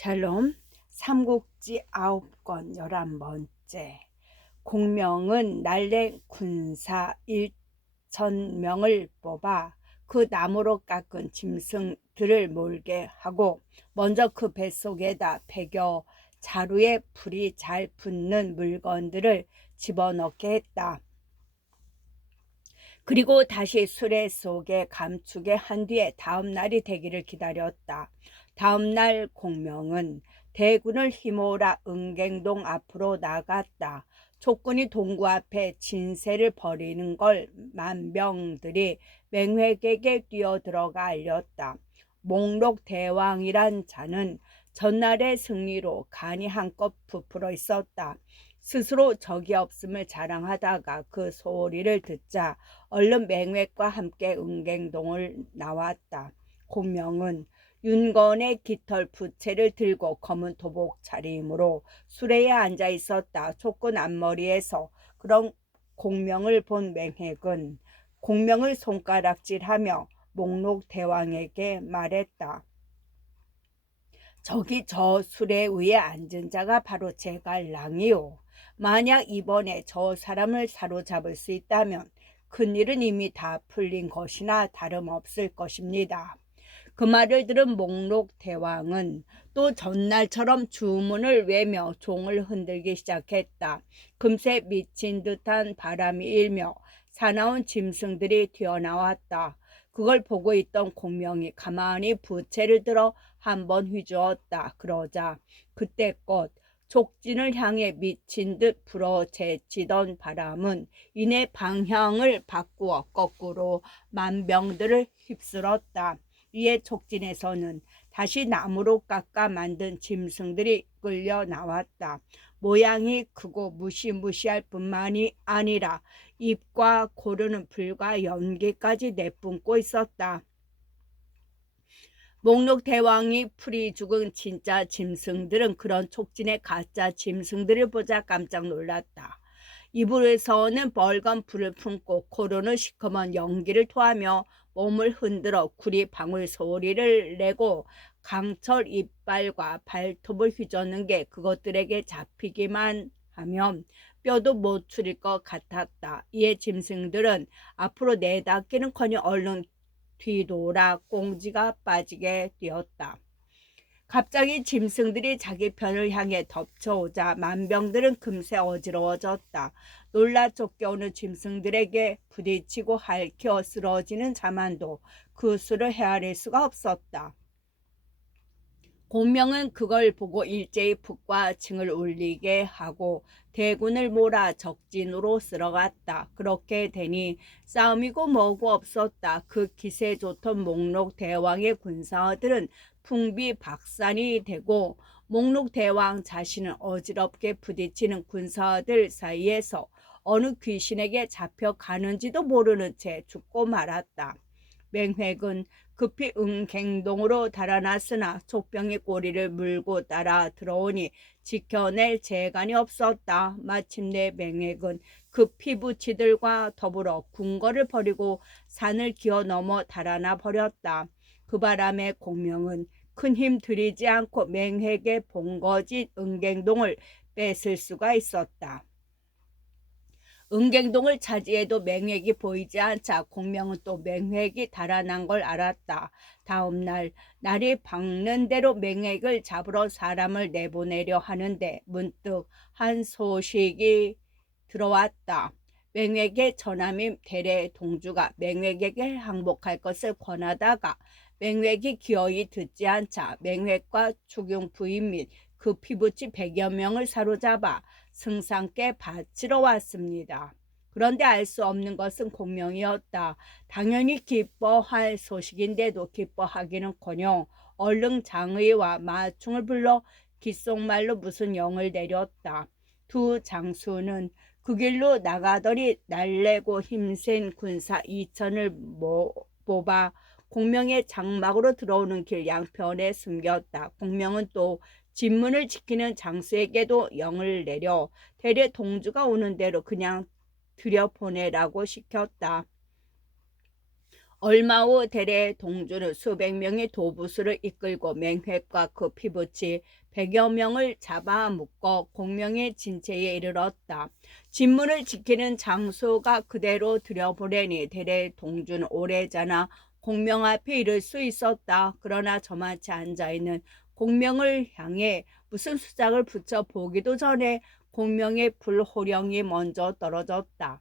샬롬. 삼국지 9권 11번째. 공명은 날래 군사 1,000명을 뽑아 그 나무로 깎은 짐승들을 몰게 하고 먼저 그 뱃속에다 배겨 자루에 불이 잘 붙는 물건들을 집어넣게 했다. 그리고 다시 수레 속에 감추게 한 뒤에 다음 날이 되기를 기다렸다. 다음 날 공명은 대군을 휘몰아 은갱동 앞으로 나갔다. 촉군이 동구 앞에 진세를 벌이는 걸 만병들이 맹획에게 뛰어들어가 알렸다. 목록 대왕이란 자는 전날의 승리로 간이 한껏 부풀어 있었다. 스스로 적이 없음을 자랑하다가 그 소리를 듣자 얼른 맹획과 함께 은갱동을 나왔다. 공명은 윤건의 깃털 부채를 들고 검은 도복 차림으로 수레에 앉아 있었다. 촉군 앞머리에서 그런 공명을 본 맹획은 공명을 손가락질하며 목록 대왕에게 말했다. 저기 저 수레 위에 앉은 자가 바로 제갈랑이요. 만약 이번에 저 사람을 사로잡을 수 있다면 큰일은 이미 다 풀린 것이나 다름없을 것입니다. 그 말을 들은 목록 대왕은 또 전날처럼 주문을 외며 종을 흔들기 시작했다. 금세 미친 듯한 바람이 일며 사나운 짐승들이 튀어나왔다. 그걸 보고 있던 공명이 가만히 부채를 들어 한번 휘저었다. 그러자 그때껏 족진을 향해 미친 듯 불어제치던 바람은 이내 방향을 바꾸어 거꾸로 만병들을 휩쓸었다. 이에 촉진에서는 다시 나무로 깎아 만든 짐승들이 끌려 나왔다. 모양이 크고 무시무시할 뿐만이 아니라 입과 고르는 불과 연기까지 내뿜고 있었다. 목록 대왕이 풀이 죽은 진짜 짐승들은 그런 촉진의 가짜 짐승들을 보자 깜짝 놀랐다. 이불에서는 빨간 불을 품고 코로는 시커먼 연기를 토하며 몸을 흔들어 구리 방울 소리를 내고 강철 이빨과 발톱을 휘젓는 게 그것들에게 잡히기만 하면 뼈도 못 추릴 것 같았다. 이에 짐승들은 앞으로 내닫기는커녕 얼른 뒤돌아 꽁지가 빠지게 뛰었다. 갑자기 짐승들이 자기 편을 향해 덮쳐오자 만병들은 금세 어지러워졌다. 놀라 쫓겨오는 짐승들에게 부딪히고 핥혀 쓰러지는 자만도 그 수를 헤아릴 수가 없었다. 공명은 그걸 보고 일제히 북과 층을 울리게 하고 대군을 몰아 적진으로 쓸어갔다. 그렇게 되니 싸움이고 뭐고 없었다. 그 기세 좋던 목록 대왕의 군사들은 풍비박산이 되고 목록 대왕 자신은 어지럽게 부딪히는 군사들 사이에서 어느 귀신에게 잡혀가는지도 모르는 채 죽고 말았다. 맹획은 급히 은갱동으로 달아났으나 촉병이 꼬리를 물고 따라 들어오니 지켜낼 재간이 없었다. 마침내 맹획은 그 피부치들과 더불어 궁궐을 버리고 산을 기어 넘어 달아나 버렸다. 그 바람에 공명은 큰 힘 들이지 않고 맹획의 본거진 은갱동을 뺏을 수가 있었다. 은갱동을 차지해도 맹획이 보이지 않자 공명은 또 맹획이 달아난 걸 알았다. 다음 날 날이 밝는 대로 맹획을 잡으러 사람을 내보내려 하는데 문득 한 소식이 들어왔다. 맹획의 전함인 대래 동주가 맹획에게 항복할 것을 권하다가 맹획이 기어이 듣지 않자 맹획과 추경 부인 및 그 피부치 100여 명을 사로잡아 승상께 바치러 왔습니다. 그런데 알 수 없는 것은 공명이었다. 당연히 기뻐할 소식인데도 기뻐하기는커녕 얼른 장의와 마충을 불러 귓속말로 무슨 영을 내렸다. 두 장수는 그 길로 나가더니 날래고 힘센 군사 2천을 뽑아 공명의 장막으로 들어오는 길 양편에 숨겼다. 공명은 또 진문을 지키는 장수에게도 영을 내려 대래 동주가 오는 대로 그냥 들여보내라고 시켰다. 얼마 후 대래 동주는 수백 명의 도부수를 이끌고 맹획과 그 피부치 100여 명을 잡아 묶어 공명의 진체에 이르렀다. 진문을 지키는 장수가 그대로 들여보내니 대래 동주는 오래전에 공명 앞에 이를 수 있었다. 그러나 저마치 앉아있는 공명을 향해 무슨 수작을 붙여 보기도 전에 공명의 불호령이 먼저 떨어졌다.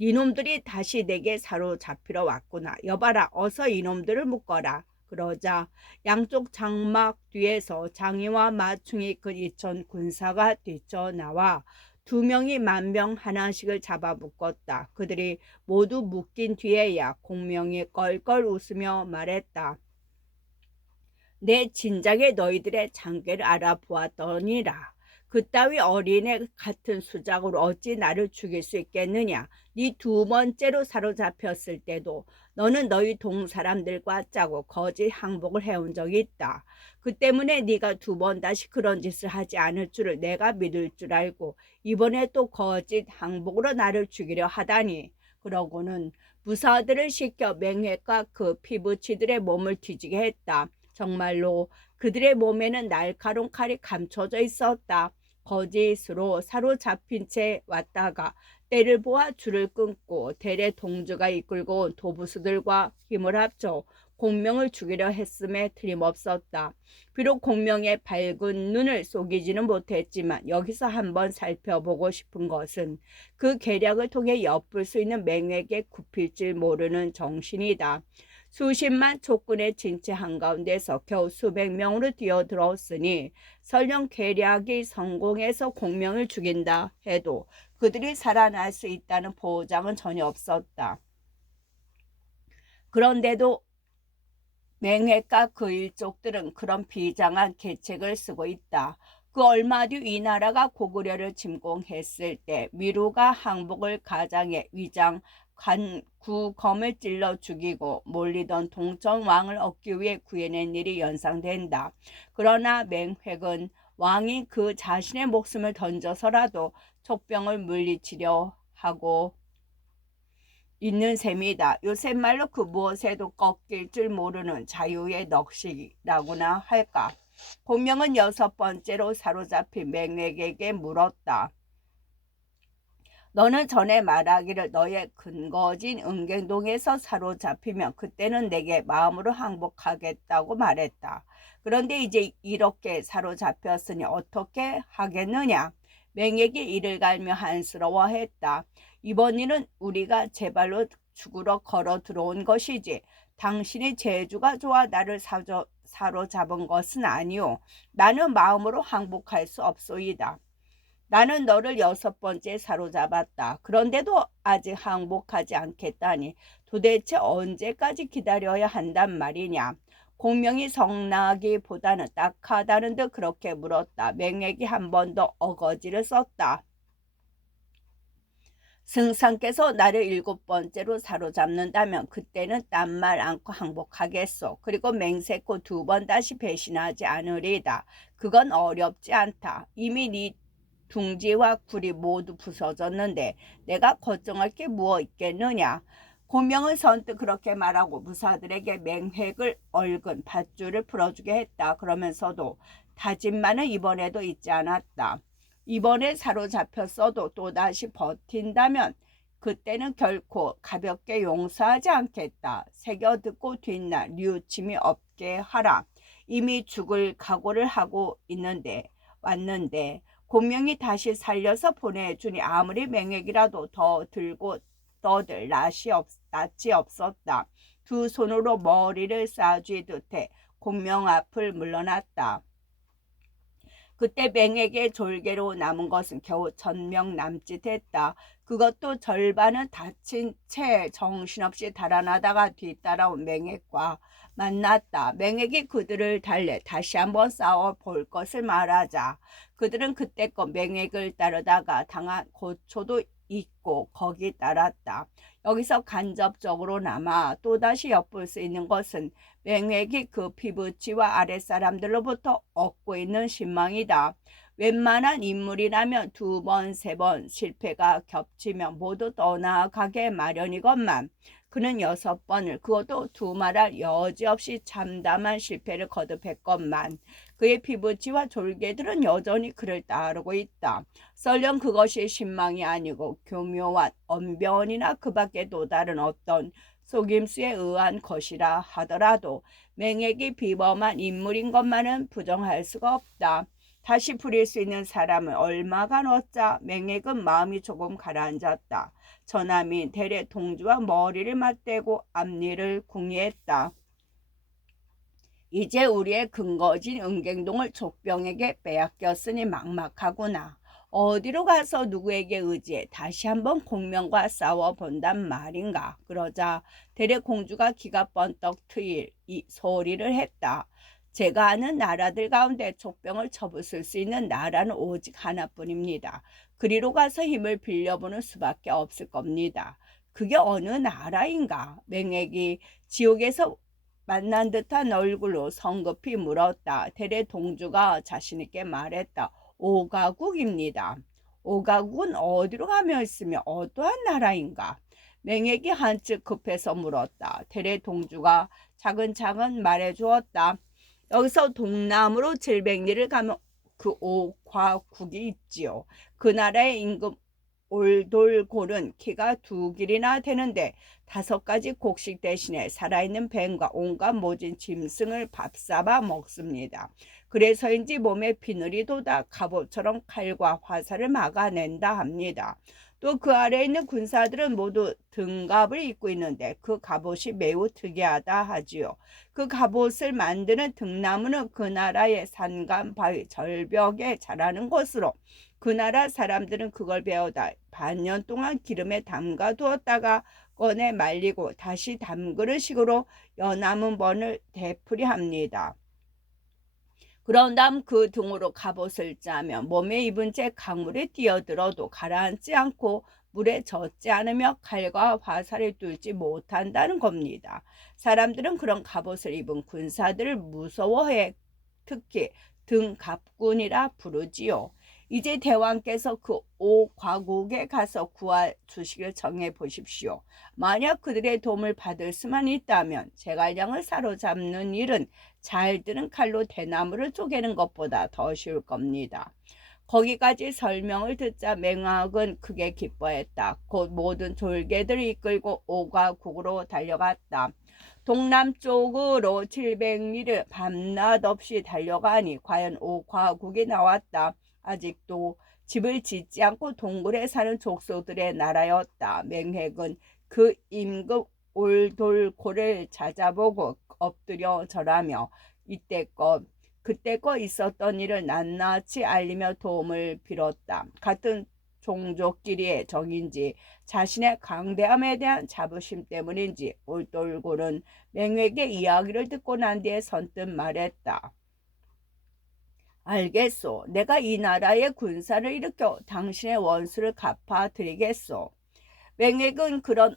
이놈들이 다시 내게 사로잡히러 왔구나. 여봐라, 어서 이놈들을 묶어라. 그러자 양쪽 장막 뒤에서 장이와 마충이 그 2천 군사가 뛰쳐나와 2명이 만병 하나씩을 잡아 묶었다. 그들이 모두 묶인 뒤에야 공명이 껄껄 웃으며 말했다. 내 진작에 너희들의 장계를 알아보았더니라. 그따위 어린애 같은 수작으로 어찌 나를 죽일 수 있겠느냐. 네 2번째로 사로잡혔을 때도 너는 너희 동사람들과 짜고 거짓 항복을 해온 적이 있다. 그 때문에 네가 2번 다시 그런 짓을 하지 않을 줄을 내가 믿을 줄 알고 이번에 또 거짓 항복으로 나를 죽이려 하다니. 그러고는 무사들을 시켜 맹획과 그 피부치들의 몸을 뒤지게 했다. 정말로 그들의 몸에는 날카로운 칼이 감춰져 있었다. 거짓으로 사로잡힌 채 왔다가 때를 보아 줄을 끊고 대래 동주가 이끌고 온 도부수들과 힘을 합쳐 공명을 죽이려 했음에 틀림없었다. 비록 공명의 밝은 눈을 속이지는 못했지만 여기서 한번 살펴보고 싶은 것은 그 계략을 통해 엿볼 수 있는 맹에게 굽힐 줄 모르는 정신이다. 수십만 촉군의 진체 한가운데서 겨우 수백 명으로 뛰어들었으니 설령 계략이 성공해서 공명을 죽인다 해도 그들이 살아날 수 있다는 보장은 전혀 없었다. 그런데도 맹해과 그 일족들은 그런 비장한 계책을 쓰고 있다. 그 얼마 뒤 이 나라가 고구려를 침공했을 때 미루가 항복을 가장해 위장 관구검을 찔러 죽이고 몰리던 동천 왕을 얻기 위해 구해낸 일이 연상된다. 그러나 맹획은 왕이 그 자신의 목숨을 던져서라도 촉병을 물리치려 하고 있는 셈이다. 요새 말로 그 무엇에도 꺾일 줄 모르는 자유의 넋이라고나 할까. 공명은 6번째로 사로잡힌 맹획에게 물었다. 너는 전에 말하기를 너의 근거진 은갱동에서 사로잡히면 그때는 내게 마음으로 항복하겠다고 말했다. 그런데 이제 이렇게 사로잡혔으니 어떻게 하겠느냐. 맹에게 이를 갈며 한스러워했다. 이번 일은 우리가 제 발로 죽으러 걸어 들어온 것이지 당신이 재주가 좋아 나를 사로잡은 것은 아니오. 나는 마음으로 항복할 수 없소이다. 나는 너를 6번째 사로잡았다. 그런데도 아직 항복하지 않겠다니 도대체 언제까지 기다려야 한단 말이냐. 공명이 성나기보다는 딱하다는 듯 그렇게 물었다. 맹획이 한 번 더 어거지를 썼다. 승상께서 나를 7번째로 사로잡는다면 그때는 딴 말 않고 항복하겠소. 그리고 맹세코 2번 다시 배신하지 않으리다. 그건 어렵지 않다. 이미 네 둥지와 굴이 모두 부서졌는데 내가 걱정할 게 무엇 있겠느냐. 공명은 선뜻 그렇게 말하고 무사들에게 맹획을 얽은 밧줄을 풀어주게 했다. 그러면서도 다짐만은 이번에도 잊지 않았다. 이번에 사로잡혔어도 또다시 버틴다면 그때는 결코 가볍게 용서하지 않겠다. 새겨듣고 뒷날 뉘우침이 없게 하라. 이미 죽을 각오를 하고 왔는데 공명이 다시 살려서 보내주니 아무리 맹획이라도 더 들고 떠들 낯이 없었다. 2 손으로 머리를 싸쥐듯 해 공명 앞을 물러났다. 그때 맹에게 졸개로 남은 것은 겨우 1000명 남짓했다. 그것도 절반은 다친 채 정신없이 달아나다가 뒤따라온 맹액과 만났다. 맹액이 그들을 달래 다시 한번 싸워볼 것을 말하자 그들은 그때껏 맹액을 따르다가 당한 고초도 있고 거기 따랐다. 여기서 간접적으로 남아 또다시 엿볼 수 있는 것은 맹획이 그 피부치와 아랫사람들로부터 얻고 있는 신망이다. 웬만한 인물이라면 2번, 3번 실패가 겹치면 모두 떠나가게 마련이건만 그는 6번을, 그것도 두말할 여지없이 참담한 실패를 거듭했건만 그의 피부치와 졸개들은 여전히 그를 따르고 있다. 설령 그것이 신망이 아니고 교묘한 언변이나 그 밖에 또 다른 어떤 속임수에 의한 것이라 하더라도 맹액이 비범한 인물인 것만은 부정할 수가 없다. 다시 부릴 수 있는 사람을 얼마간 얻자 맹액은 마음이 조금 가라앉았다. 저남이 대래 동주와 머리를 맞대고 앞니를 궁리했다. 이제 우리의 근거진 은갱동을 족병에게 빼앗겼으니 막막하구나. 어디로 가서 누구에게 의지해 다시 한번 공명과 싸워본단 말인가. 그러자 대래 공주가 기가 번떡 트일 이 소리를 했다. 제가 아는 나라들 가운데 족병을 쳐부술 수 있는 나라는 오직 하나뿐입니다. 그리로 가서 힘을 빌려보는 수밖에 없을 겁니다. 그게 어느 나라인가? 맹액이 지옥에서 만난 듯한 얼굴로 성급히 물었다. 대래 동주가 자신있게 말했다. 오가국입니다. 오가국은 어디로 가며 있으며 어떠한 나라인가? 맹액이 한층 급해서 물었다. 대래 동주가 차근차근 말해주었다. 여기서 동남으로 700리를 가면 그 오과국이 있지요. 그 나라의 임금 올돌골은 키가 2길이나 되는데 5가지 곡식 대신에 살아있는 뱀과 온갖 모진 짐승을 밥삼아 먹습니다. 그래서인지 몸에 비늘이 돋아 갑옷처럼 칼과 화살을 막아낸다 합니다. 또 그 아래에 있는 군사들은 모두 등갑을 입고 있는데 그 갑옷이 매우 특이하다 하지요. 그 갑옷을 만드는 등나무는 그 나라의 산간 바위 절벽에 자라는 것으로 그 나라 사람들은 그걸 베어다 반년 동안 기름에 담가 두었다가 꺼내 말리고 다시 담그는 식으로 연남은 번을 되풀이합니다. 그런 다음 그 등으로 갑옷을 짜면 몸에 입은 채 강물에 뛰어들어도 가라앉지 않고 물에 젖지 않으며 칼과 화살을 뚫지 못한다는 겁니다. 사람들은 그런 갑옷을 입은 군사들을 무서워해 특히 등갑군이라 부르지요. 이제 대왕께서 그 오과국에 가서 구할 주식을 정해 보십시오. 만약 그들의 도움을 받을 수만 있다면 제갈량을 사로잡는 일은 잘 드는 칼로 대나무를 쪼개는 것보다 더 쉬울 겁니다. 거기까지 설명을 듣자 맹학은 크게 기뻐했다. 곧 모든 졸개들을 이끌고 오과국으로 달려갔다. 동남쪽으로 700리를 밤낮 없이 달려가니 과연 오과국이 나왔다. 아직도 집을 짓지 않고 동굴에 사는 족소들의 나라였다. 맹획은 그 임금 올돌고를 찾아보고 엎드려 절하며 이때껏 그때껏 있었던 일을 낱낱이 알리며 도움을 빌었다. 같은 종족끼리의 정인지 자신의 강대함에 대한 자부심 때문인지 올돌골은 맹획의 이야기를 듣고 난 뒤에 선뜻 말했다. 알겠소. 내가 이 나라의 군사를 일으켜 당신의 원수를 갚아드리겠소. 맹획은 그런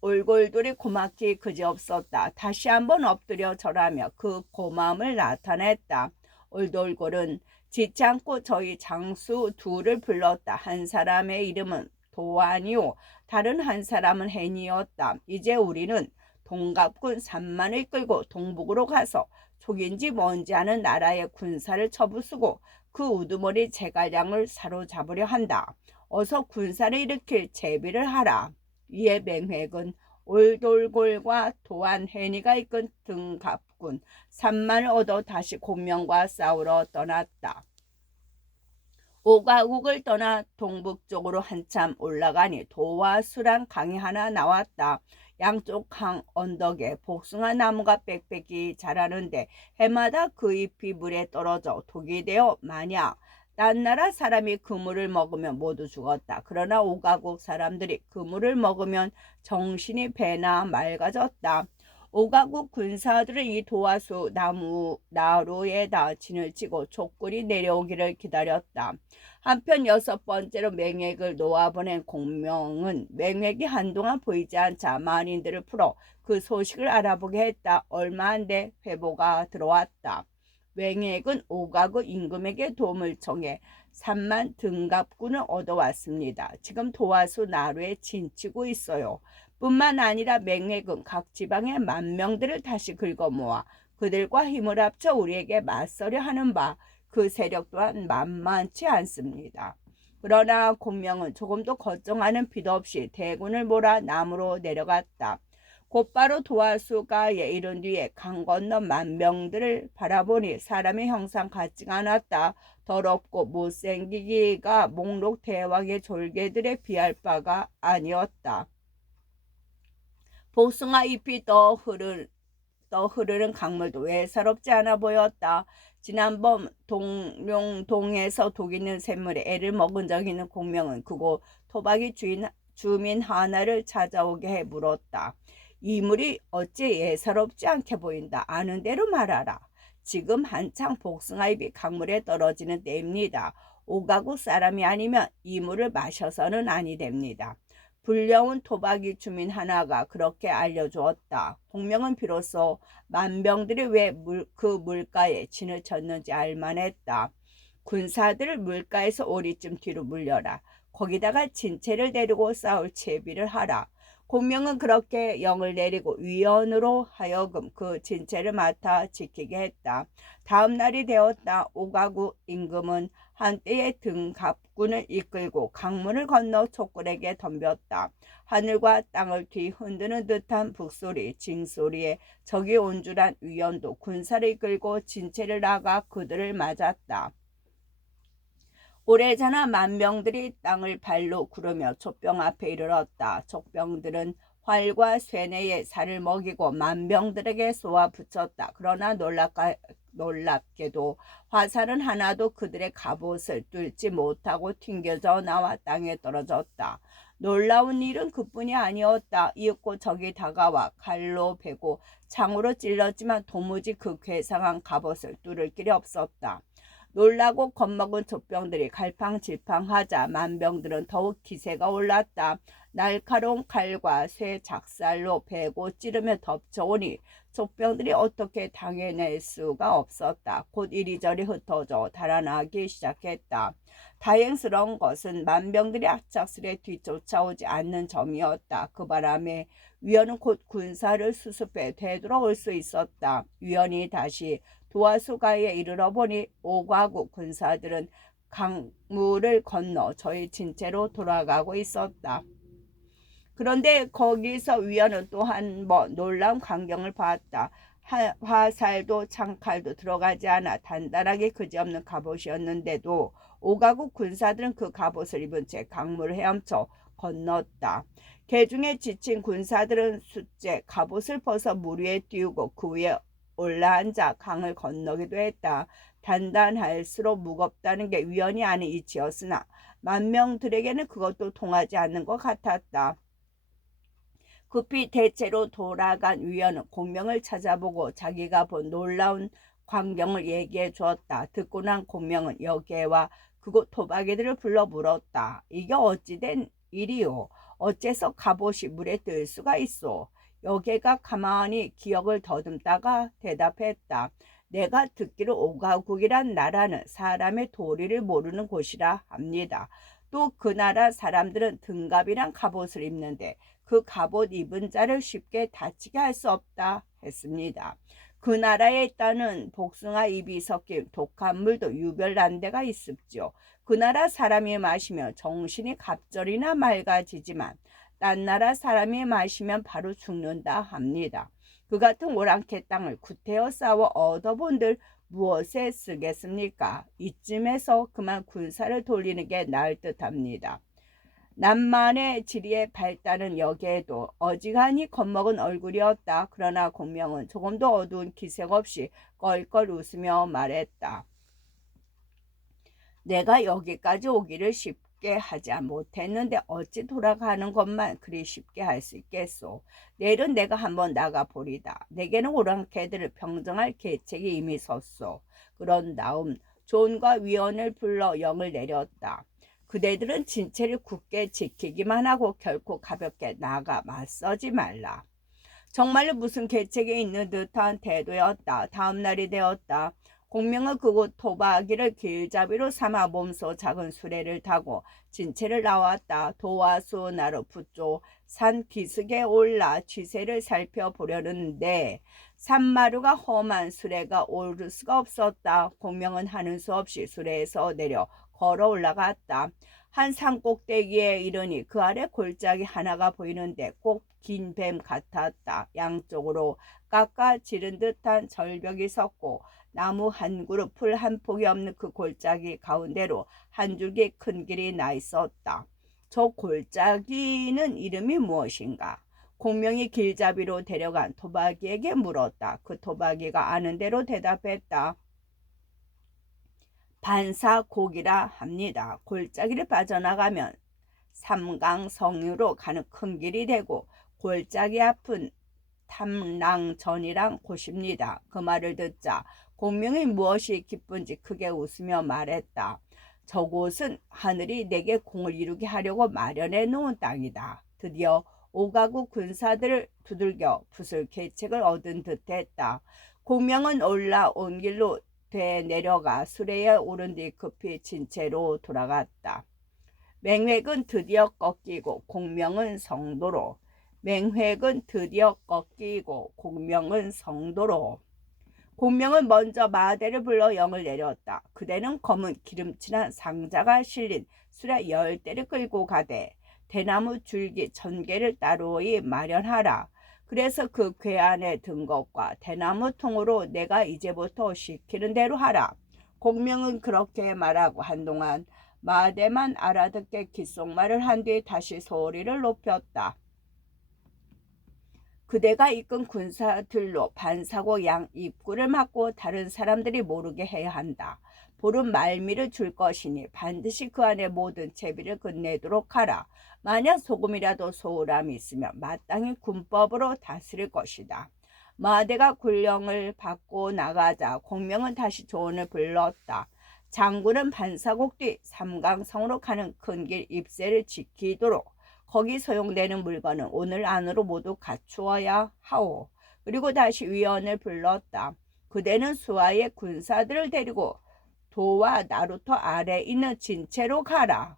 올골들이 고맙기 그지없었다. 다시 한번 엎드려 절하며 그 고마움을 나타냈다. 올돌골은 짓지 않고 저희 장수 둘을 불렀다. 한 사람의 이름은 도안이요 다른 한 사람은 헨이었다. 이제 우리는 동갑군 3만을 끌고 동북으로 가서 족인지 뭔지 아는 나라의 군사를 쳐부수고 그 우두머리 제갈량을 사로잡으려 한다. 어서 군사를 일으킬 제비를 하라. 이에 맹획은 올돌골과 도안 해니가 이끈 등갑군 3만을 얻어 다시 곤명과 싸우러 떠났다. 오가국을 떠나 동북쪽으로 한참 올라가니 도와 수란 강이 하나 나왔다. 양쪽 강 언덕에 복숭아 나무가 빽빽이 자라는데 해마다 그 잎이 물에 떨어져 독이 되어 만약 딴 나라 사람이 그 물을 먹으면 모두 죽었다. 그러나 오가국 사람들이 그 물을 먹으면 정신이 배나 맑아졌다. 오가국 군사들은 이 도화수 나루에다 진을 치고 족굴이 내려오기를 기다렸다. 한편 6번째로 맹획을 놓아보낸 공명은 맹획이 한동안 보이지 않자 만인들을 풀어 그 소식을 알아보게 했다. 얼마 안 돼 회보가 들어왔다. 맹획은 오가국 임금에게 도움을 청해 3만 등갑군을 얻어왔습니다. 지금 도화수 나루에 진치고 있어요. 뿐만 아니라 맹획은 각 지방의 만명들을 다시 긁어모아 그들과 힘을 합쳐 우리에게 맞서려 하는 바 그 세력 또한 만만치 않습니다. 그러나 공명은 조금도 걱정하는 필요 없이 대군을 몰아 남으로 내려갔다. 곧바로 도화수가에 이른 뒤에 강 건너 만병들을 바라보니 사람의 형상 같지가 않았다. 더럽고 못생기기가 목록 대왕의 졸개들에 비할 바가 아니었다. 복숭아 잎이 떠 흐르는 강물도 외사롭지 않아 보였다. 지난번 동룡동에서 독 있는 샘물에 애를 먹은 적 있는 공명은 그곳 토박이 주민 하나를 찾아오게 해 물었다. 이 물이 어찌 예사롭지 않게 보인다. 아는 대로 말하라. 지금 한창 복숭아잎이 강물에 떨어지는 때입니다. 오가국 사람이 아니면 이 물을 마셔서는 아니 됩니다. 불려온 토박이 주민 하나가 그렇게 알려주었다. 공명은 비로소 만병들이 왜 그 물가에 진을 쳤는지 알만했다. 군사들을 물가에서 오리쯤 뒤로 물려라. 거기다가 진체를 데리고 싸울 채비를 하라. 공명은 그렇게 영을 내리고 위원으로 하여금 그 진체를 맡아 지키게 했다. 다음 날이 되었다. 오가구 임금은 한때의 등갑군을 이끌고 강문을 건너 촉군에게 덤볐다. 하늘과 땅을 뒤흔드는 듯한 북소리, 징소리에 적이 온 줄 안 위원도 군사를 이끌고 진체를 나가 그들을 맞았다. 오래전에 만병들이 땅을 발로 구르며 족병 앞에 이르렀다. 족병들은 활과 쇠뇌에 살을 먹이고 만병들에게 쏘아 붙였다. 그러나 놀랍게도 화살은 하나도 그들의 갑옷을 뚫지 못하고 튕겨져 나와 땅에 떨어졌다. 놀라운 일은 그뿐이 아니었다. 이윽고 적이 다가와 칼로 베고 창으로 찔렀지만 도무지 그 괴상한 갑옷을 뚫을 길이 없었다. 놀라고 겁먹은 족병들이 갈팡질팡하자 만병들은 더욱 기세가 올랐다. 날카로운 칼과 쇠 작살로 베고 찌르며 덮쳐오니 족병들이 어떻게 당해낼 수가 없었다. 곧 이리저리 흩어져 달아나기 시작했다. 다행스러운 것은 만병들이 악착스레 뒤쫓아오지 않는 점이었다. 그 바람에 위원은 곧 군사를 수습해 되돌아올 수 있었다. 위원이 다시 도화수가에 이르러 보니 오가국 군사들은 강물을 건너 저희 진체로 돌아가고 있었다. 그런데 거기서 위원은 또 한 번 놀라운 광경을 봤다. 화살도 창칼도 들어가지 않아 단단하게 그지없는 갑옷이었는데도 오가국 군사들은 그 갑옷을 입은 채 강물을 헤엄쳐 건넜다. 개중에 지친 군사들은 숫째 갑옷을 벗어 물 위에 띄우고 그 위에 올라앉아 강을 건너기도 했다. 단단할수록 무겁다는 게 위헌이 아닌 이치였으나 만명들에게는 그것도 통하지 않는 것 같았다. 급히 대체로 돌아간 위원은 공명을 찾아보고 자기가 본 놀라운 광경을 얘기해 주었다. 듣고 난 공명은 여계와 그곳 토박이들을 불러 물었다. 이게 어찌된 일이오? 어째서 갑옷이 물에 뜰 수가 있어? 여계가 가만히 기억을 더듬다가 대답했다. 내가 듣기로 오가국이란 나라는 사람의 도리를 모르는 곳이라 합니다. 또 그 나라 사람들은 등갑이란 갑옷을 입는데 그 갑옷 입은 자를 쉽게 다치게 할 수 없다 했습니다. 그 나라에 있다는 복숭아 잎이 섞인 독한 물도 유별난 데가 있습지요. 그 나라 사람이 마시면 정신이 갑절이나 맑아지지만 딴 나라 사람이 마시면 바로 죽는다 합니다. 그 같은 오랑캐 땅을 구태여 싸워 얻어본들 무엇에 쓰겠습니까? 이쯤에서 그만 군사를 돌리는 게 나을 듯합니다. 남만의 지리에 발달은 여기에도 어지간히 겁먹은 얼굴이었다. 그러나 공명은 조금도 어두운 기색 없이 껄껄 웃으며 말했다. 내가 여기까지 오기를 쉽게 하지 못했는데 어찌 돌아가는 것만 그리 쉽게 할 수 있겠소. 내일은 내가 한번 나가보리다. 내게는 오랑캐들을 평정할 계책이 이미 섰소. 그런 다음 존과 위원을 불러 영을 내렸다. 그대들은 진체를 굳게 지키기만 하고 결코 가볍게 나가 맞서지 말라. 정말로 무슨 계책이 있는 듯한 태도였다. 다음 날이 되었다. 공명은 그곳 토박이를 길잡이로 삼아 몸소 작은 수레를 타고 진체를 나왔다. 도화수 나루 북쪽 산 기슭에 올라 취세를 살펴보려는데 산마루가 험한 수레가 오를 수가 없었다. 공명은 하는 수 없이 수레에서 내려 걸어 올라갔다. 한 산 꼭대기에 이르니 그 아래 골짜기 하나가 보이는데 꼭 긴 뱀 같았다. 양쪽으로 깎아 지른 듯한 절벽이 섰고 나무 한 그루 풀 한 폭이 없는 그 골짜기 가운데로 한 줄기 큰 길이 나 있었다. 저 골짜기는 이름이 무엇인가? 공명이 길잡이로 데려간 토박이에게 물었다. 그 토박이가 아는 대로 대답했다. 반사곡이라 합니다. 골짜기를 빠져나가면 삼강성유로 가는 큰 길이 되고 골짜기 앞은 탐랑전이란 곳입니다. 그 말을 듣자 공명이 무엇이 기쁜지 크게 웃으며 말했다. 저곳은 하늘이 내게 공을 이루게 하려고 마련해 놓은 땅이다. 드디어 오가구 군사들을 두들겨 부술 계책을 얻은 듯했다. 공명은 올라온 길로 내려가 수레에 오른 뒤 급히 진체로 돌아갔다. 맹획은 드디어 꺾이고 공명은 성도로. 맹획은 드디어 꺾이고 공명은 성도로. 공명은 먼저 마대를 불러 영을 내렸다. 그대는 검은 기름칠한 상자가 실린 수레 10대를 끌고 가되 대나무 줄기 1000개를 따로이 마련하라. 그래서 그 궤 안에 든 것과 대나무 통으로 내가 이제부터 시키는 대로 하라. 공명은 그렇게 말하고 한동안 마대만 알아듣게 귓속말을 한 뒤 다시 소리를 높였다. 그대가 이끈 군사들로 반사고 양 입구를 막고 다른 사람들이 모르게 해야 한다. 보름 말미를 줄 것이니 반드시 그 안에 모든 채비를 끝내도록 하라. 만약 조금이라도 소홀함이 있으면 마땅히 군법으로 다스릴 것이다. 마대가 군령을 받고 나가자 공명은 다시 조언을 불렀다. 장군은 반사곡 뒤 삼강성으로 가는 큰 길 입새를 지키도록 거기 소용되는 물건은 오늘 안으로 모두 갖추어야 하오. 그리고 다시 위원을 불렀다. 그대는 수하의 군사들을 데리고 도와 나루터 아래 있는 진체로 가라.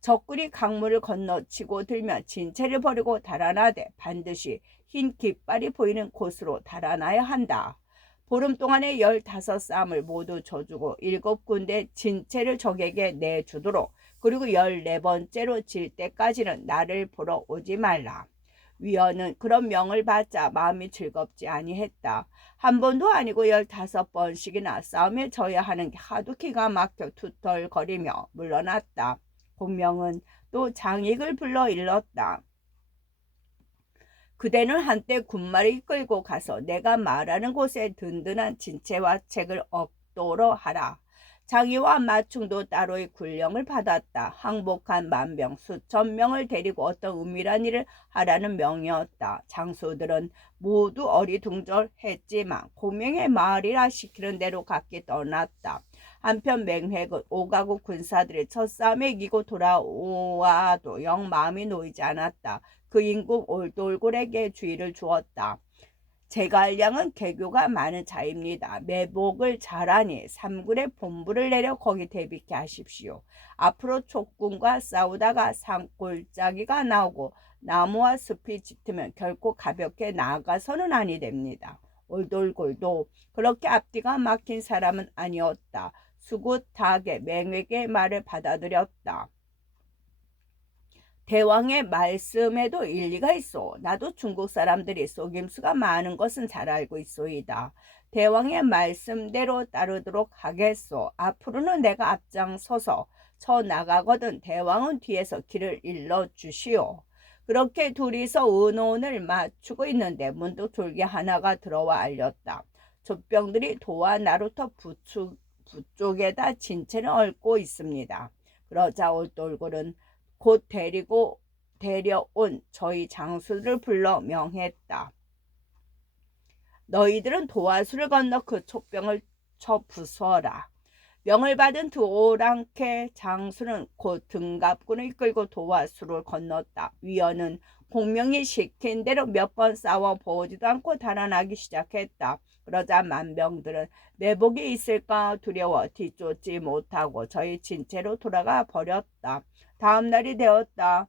적군이 강물을 건너치고 들면 진체를 버리고 달아나되 반드시 흰 깃발이 보이는 곳으로 달아나야 한다. 보름 동안에 15쌈을 모두 줘주고 7군데 진체를 적에게 내주도록. 그리고 14번째로 질 때까지는 나를 보러 오지 말라. 위원은 그런 명을 받자 마음이 즐겁지 아니했다. 한 번도 아니고 15번씩이나 싸움에 져야 하는 게 하도 기가 막혀 투덜거리며 물러났다. 공명은 또 장익을 불러 일렀다. 그대는 한때 군마를 끌고 가서 내가 말하는 곳에 든든한 진체와 책을 얻도록 하라. 장의와 마충도 따로의 군령을 받았다. 항복한 만병 수천 명을 데리고 어떤 은밀한 일을 하라는 명이었다. 장수들은 모두 어리둥절했지만 공명의 말이라 시키는 대로 각기 떠났다. 한편 맹획은 오가구 군사들의 첫싸움에 이기고 돌아와도 영 마음이 놓이지 않았다. 그 인국 올돌골에게 주의를 주었다. 제갈량은 개교가 많은 자입니다. 매복을 잘하니 삼군의 본부를 내려 거기 대비케 하십시오. 앞으로 촉군과 싸우다가 산골짜기가 나오고 나무와 숲이 짙으면 결코 가볍게 나아가서는 아니 됩니다. 올돌골도 그렇게 앞뒤가 막힌 사람은 아니었다. 수굿하게 맹획의 말을 받아들였다. 대왕의 말씀에도 일리가 있어. 나도 중국 사람들이 속임수가 많은 것은 잘 알고 있소이다. 대왕의 말씀대로 따르도록 하겠소. 앞으로는 내가 앞장서서 쳐 나가거든 대왕은 뒤에서 길을 일러주시오. 그렇게 둘이서 의논을 맞추고 있는데 문득 졸개 하나가 들어와 알렸다. 족병들이 도와 나루터 부쪽에다 진체를 얽고 있습니다. 그러자 올돌골은 곧 데려온 저희 장수를 불러 명했다. 너희들은 도화수를 건너 그 촉병을 쳐 부숴라. 명을 받은 두 오랑캐 장수는 곧 등갑군을 이끌고 도와 수를 건넜다. 위원은 공명이 시킨 대로 몇 번 싸워 보지도 않고 달아나기 시작했다. 그러자 만병들은 매복이 있을까 두려워 뒤쫓지 못하고 저희 진채로 돌아가 버렸다. 다음 날이 되었다.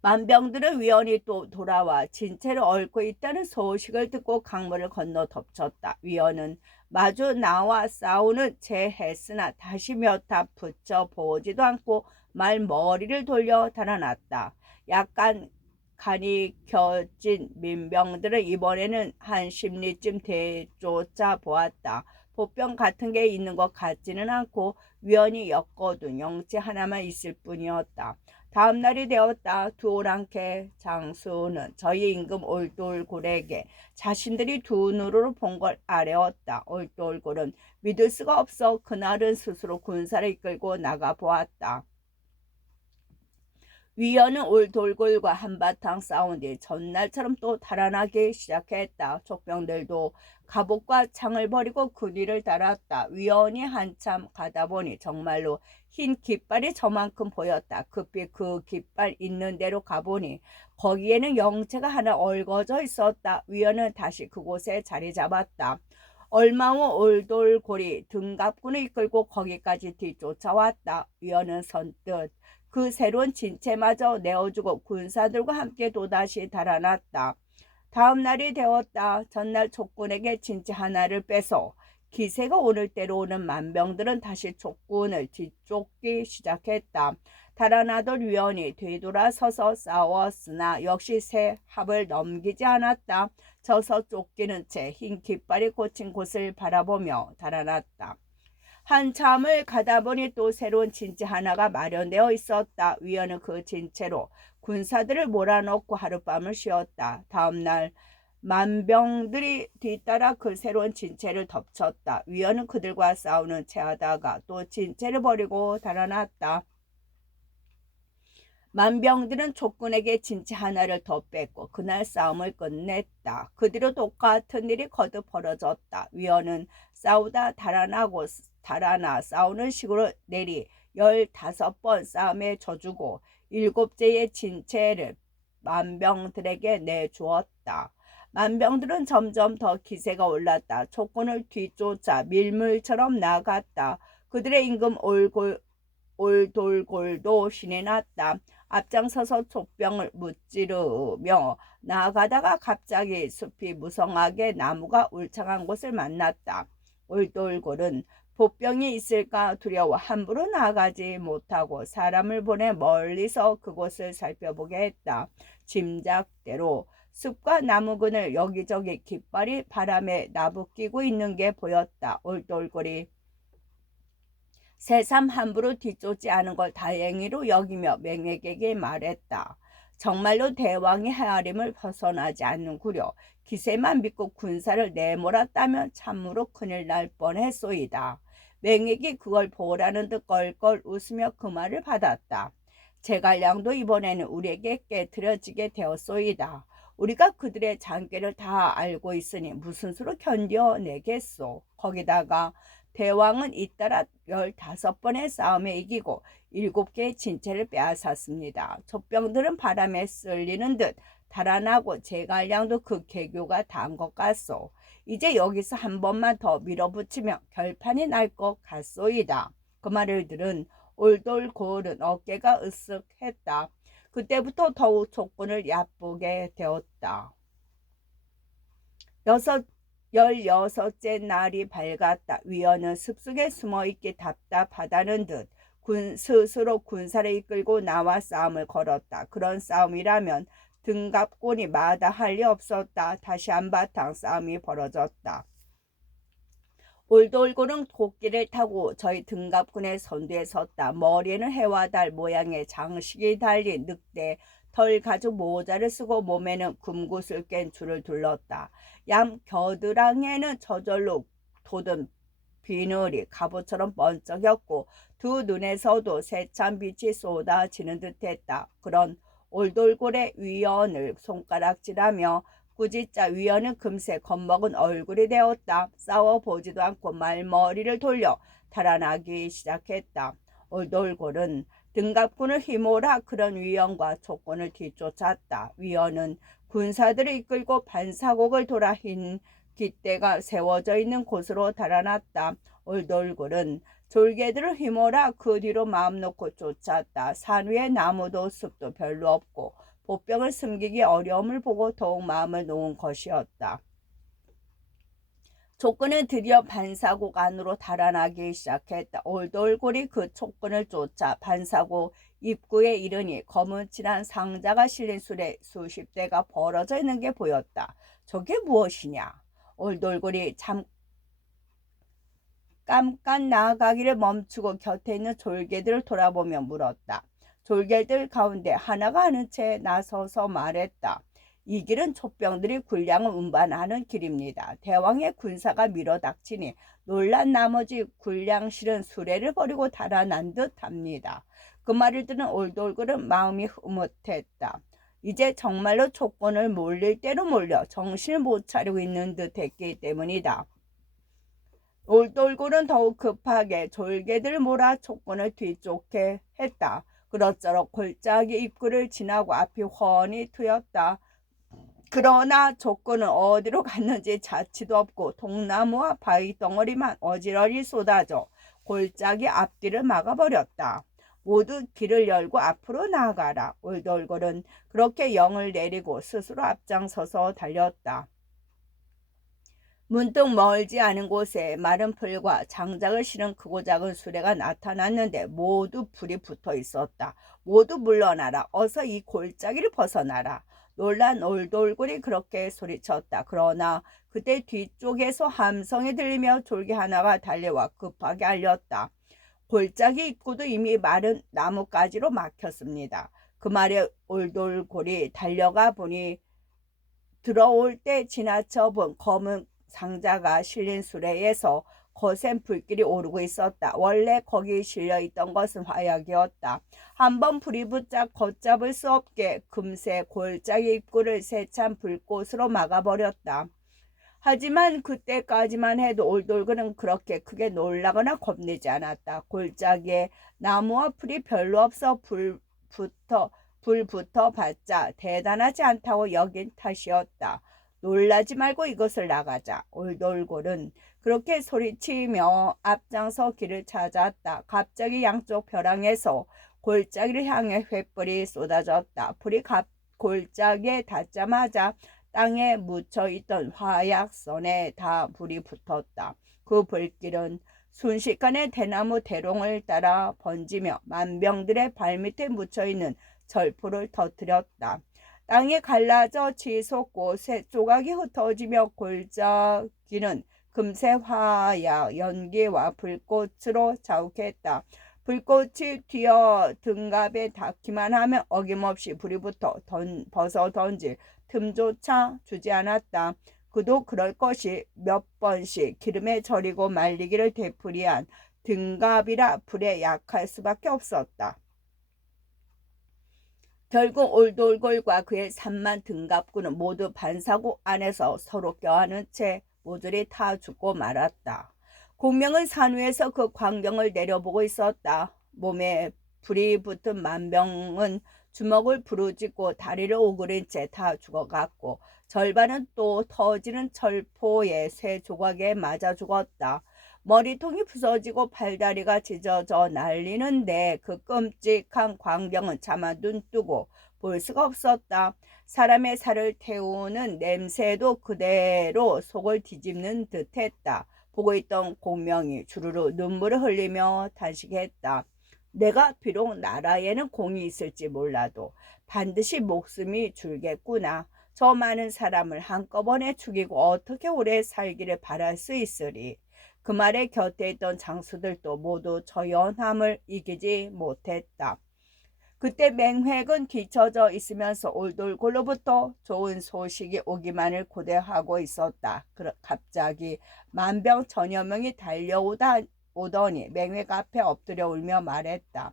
만병들은 위원이 또 돌아와 진채를 얽고 있다는 소식을 듣고 강물을 건너 덮쳤다. 위원은 마주 나와 싸우는 제 했으나 다시 몇 탑 붙여 보지도 않고 말머리를 돌려 달아났다. 약간 간이 켜진 민병들은 이번에는 한 심리쯤 되쫓아 보았다. 보병 같은 게 있는 것 같지는 않고 위원이 엮어둔 영치 하나만 있을 뿐이었다. 다음 날이 되었다. 두 오랑캐 장수는 저희 임금 올돌골에게 자신들이 두 눈으로 본 걸 아뢰었다. 올돌골은 믿을 수가 없어 그날은 스스로 군사를 이끌고 나가 보았다. 위원은 올돌골과 한바탕 싸운 뒤 전날처럼 또 달아나기 시작했다. 족병들도 갑옷과 창을 버리고 그 뒤를 따랐다. 위원이 한참 가다 보니 정말로 흰 깃발이 저만큼 보였다. 급히 그 깃발 있는 데로 가보니 거기에는 영체가 하나 얽어져 있었다. 위원은 다시 그곳에 자리 잡았다. 얼마 후 올돌골이 등갑군을 이끌고 거기까지 뒤쫓아왔다. 위원은 선뜻 그 새로운 진체마저 내어주고 군사들과 함께 또다시 달아났다. 다음 날이 되었다. 전날 촉군에게 진체 하나를 빼서 기세가 오를 대로 오는 만병들은 다시 촉군을 뒤쫓기 시작했다. 달아나던 위원이 뒤돌아서서 싸웠으나 역시 새 합을 넘기지 않았다. 져서 쫓기는 채 흰 깃발이 꽂힌 곳을 바라보며 달아났다. 한참을 가다 보니 또 새로운 진체 하나가 마련되어 있었다. 위원은 그 진체로 군사들을 몰아넣고 하룻밤을 쉬었다. 다음날 만병들이 뒤따라 그 새로운 진체를 덮쳤다. 위원은 그들과 싸우는 채 하다가 또 진체를 버리고 달아났다. 만병들은 촉군에게 진체 하나를 더 뺐고 그날 싸움을 끝냈다. 그 뒤로 똑같은 일이 거듭 벌어졌다. 위원은 싸우다 달아나고 달아나 싸우는 식으로 내리 15번 싸움에 져주고 7제의 진체를 만병들에게 내주었다. 만병들은 점점 더 기세가 올랐다. 촉군을 뒤쫓아 밀물처럼 나갔다. 그들의 임금 올돌골도 신이 났다. 앞장서서 족병을 무찌르며 나아가다가 갑자기 숲이 무성하게 나무가 울창한 곳을 만났다. 올돌골은 보병이 있을까 두려워 함부로 나가지 못하고 사람을 보내 멀리서 그곳을 살펴보게 했다. 짐작대로 숲과 나무근을 여기저기 깃발이 바람에 나부끼고 있는 게 보였다. 올돌골이 새삼 함부로 뒤쫓지 않은 걸 다행히로 여기며 맹에게 말했다. 정말로 대왕의 헤아림을 벗어나지 않는구려. 기세만 믿고 군사를 내몰았다면 참으로 큰일 날 뻔했소이다. 맹에게 그걸 보라는 듯 껄껄 웃으며 그 말을 받았다. 제갈량도 이번에는 우리에게 깨트려지게 되었소이다. 우리가 그들의 장계를 다 알고 있으니 무슨 수로 견뎌내겠소. 거기다가 대왕은 잇따라 15번의 싸움에 이기고 7개의 진체를 빼앗았습니다. 족병들은 바람에 쓸리는 듯 달아나고 제갈량도 그 개교가 다한 것 같소. 이제 여기서 한 번만 더 밀어붙이면 결판이 날 것 같소이다. 그 말을 들은 올돌골은 어깨가 으쓱했다. 그때부터 더욱 촉군을 얕보게 되었다. 16째 날이 밝았다. 위원은 습속에 숨어있기 답답하다는 듯 스스로 군사를 이끌고 나와 싸움을 걸었다. 그런 싸움이라면 등갑군이 마다할 리 없었다. 다시 한바탕 싸움이 벌어졌다. 올돌골은 도끼를 타고 저희 등갑군의 선두에 섰다. 머리에는 해와 달 모양의 장식이 달린 늑대 털 가죽 모자를 쓰고 몸에는 금굿을 깬 줄을 둘렀다. 양 겨드랑이에는 저절로 돋은 비늘이 갑옷처럼 번쩍였고 두 눈에서도 세찬 빛이 쏟아지는 듯했다. 그런 올돌골의 위연을 손가락질하며 꾸짖자 위원은 금세 겁먹은 얼굴이 되었다. 싸워보지도 않고 말머리를 돌려 달아나기 시작했다. 올돌골은 등갑군을 휘몰아 그런 위원과 촉군을 뒤쫓았다. 위원은 군사들을 이끌고 반사곡을 돌아 흰 깃대가 세워져 있는 곳으로 달아났다. 올돌골은 졸개들을 휘몰아 그 뒤로 마음 놓고 쫓았다. 산 위에 나무도 숲도 별로 없고 보병을 숨기기 어려움을 보고 더욱 마음을 놓은 것이었다. 촉군은 드디어 반사곡 안으로 달아나기 시작했다. 올돌골이 그 촉군을 쫓아 반사곡 입구에 이르니 검은 칠한 상자가 실린 수레 수십 대가 벌어져 있는 게 보였다. 저게 무엇이냐? 올돌골이 잠깐 나아가기를 멈추고 곁에 있는 졸개들을 돌아보며 물었다. 졸개들 가운데 하나가 아는 채 나서서 말했다. 이 길은 촉병들이 군량을 운반하는 길입니다. 대왕의 군사가 밀어닥치니 놀란 나머지 군량 실은 수레를 버리고 달아난 듯합니다. 그 말을 들은 올돌골은 마음이 흐뭇했다. 이제 정말로 촉군을 몰릴 대로 몰려 정신을 못 차리고 있는 듯했기 때문이다. 올돌골은 더욱 급하게 졸개들 몰아 촉군을 뒤쫓게 했다. 그럭저럭 골짜기 입구를 지나고 앞이 훤히 트였다. 그러나 촉군은 어디로 갔는지 자취도 없고 통나무와 바위 덩어리만 어지러리 쏟아져 골짜기 앞뒤를 막아버렸다. 모두 길을 열고 앞으로 나아가라. 올돌골은 그렇게 영을 내리고 스스로 앞장서서 달렸다. 문득 멀지 않은 곳에 마른 풀과 장작을 실은 크고 작은 수레가 나타났는데 모두 불이 붙어 있었다. 모두 물러나라. 어서 이 골짜기를 벗어나라. 놀란 올돌골이 그렇게 소리쳤다. 그러나 그때 뒤쪽에서 함성이 들리며 졸개 하나가 달려와 급하게 알렸다. 골짜기 입구도 이미 마른 나뭇가지로 막혔습니다. 그 말에 올돌골이 달려가 보니 들어올 때 지나쳐 본 검은 상자가 실린 수레에서 거센 불길이 오르고 있었다. 원래 거기 실려있던 것은 화약이었다. 한번 불이 붙자 걷잡을 수 없게 금세 골짜기 입구를 세찬 불꽃으로 막아버렸다. 하지만 그때까지만 해도 올돌골은 그렇게 크게 놀라거나 겁내지 않았다. 골짜기에 나무와 풀이 별로 없어 불부터 봤자 대단하지 않다고 여긴 탓이었다. 놀라지 말고 이것을 나가자. 올돌골은 그렇게 소리치며 앞장서 길을 찾았다. 갑자기 양쪽 벼랑에서 골짜기를 향해 횃불이 쏟아졌다. 불이 골짜기에 닿자마자 땅에 묻혀있던 화약선에 다 불이 붙었다. 그 불길은 순식간에 대나무 대롱을 따라 번지며 만병들의 발밑에 묻혀있는 절포를 터뜨렸다. 땅이 갈라져 치솟고 새 조각이 흩어지며 골짜기는 금세 화약, 연기와 불꽃으로 자욱했다. 불꽃이 튀어 등갑에 닿기만 하면 어김없이 불이 붙어 벗어 던질 틈조차 주지 않았다. 그도 그럴 것이 몇 번씩 기름에 절이고 말리기를 되풀이한 등갑이라 불에 약할 수밖에 없었다. 결국 올돌골과 그의 3만 등갑군은 모두 반사고 안에서 서로 껴안은 채 모조리 타 죽고 말았다. 공명은 산 위에서 그 광경을 내려보고 있었다. 몸에 불이 붙은 만병은 주먹을 부르짖고 다리를 오그린 채 다 죽어갔고 절반은 또 터지는 철포에 쇠 조각에 맞아 죽었다. 머리통이 부서지고 팔다리가 찢어져 날리는데 그 끔찍한 광경은 차마 눈 뜨고 볼 수가 없었다. 사람의 살을 태우는 냄새도 그대로 속을 뒤집는 듯했다. 보고 있던 공명이 주르르 눈물을 흘리며 탄식했다. 내가 비록 나라에는 공이 있을지 몰라도 반드시 목숨이 줄겠구나. 저 많은 사람을 한꺼번에 죽이고 어떻게 오래 살기를 바랄 수 있으리. 그 말에 곁에 있던 장수들도 모두 처연함을 이기지 못했다. 그때 맹획은 뒤처져 있으면서 올돌골로부터 좋은 소식이 오기만을 고대하고 있었다. 갑자기 만병 천여 명이 달려오더니 맹획 앞에 엎드려 울며 말했다.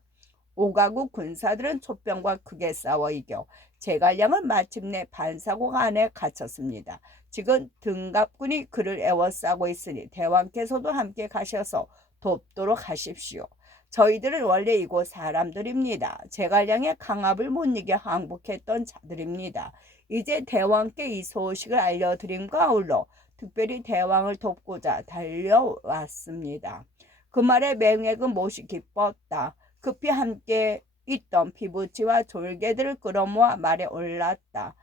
오가구 군사들은 촛병과 크게 싸워 이겨 제갈량은 마침내 반사고가 안에 갇혔습니다. 지금 등갑군이 그를 애워싸고 있으니 대왕께서도 함께 가셔서 돕도록 하십시오. 저희들은 원래 이곳 사람들입니다. 제갈량의 강압을 못 이겨 항복했던 자들입니다. 이제 대왕께 이 소식을 알려드림과 아울러 특별히 대왕을 돕고자 달려왔습니다. 그 말에 맹획은 몹시 기뻤다. 급히 함께 있던 피부치와 졸개들을 끌어모아 말에 올랐다.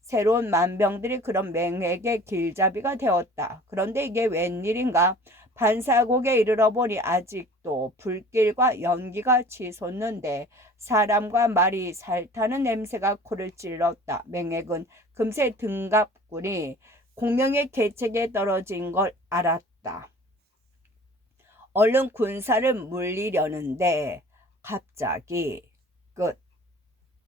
새로운 만병들이 그런 맹획의 길잡이가 되었다. 그런데 이게 웬일인가? 반사곡에 이르러 보니 아직도 불길과 연기가 치솟는데 사람과 말이 살타는 냄새가 코를 찔렀다. 맹획은 금세 등갑군이 공명의 계책에 떨어진 걸 알았다. 얼른 군사를 물리려는데 갑자기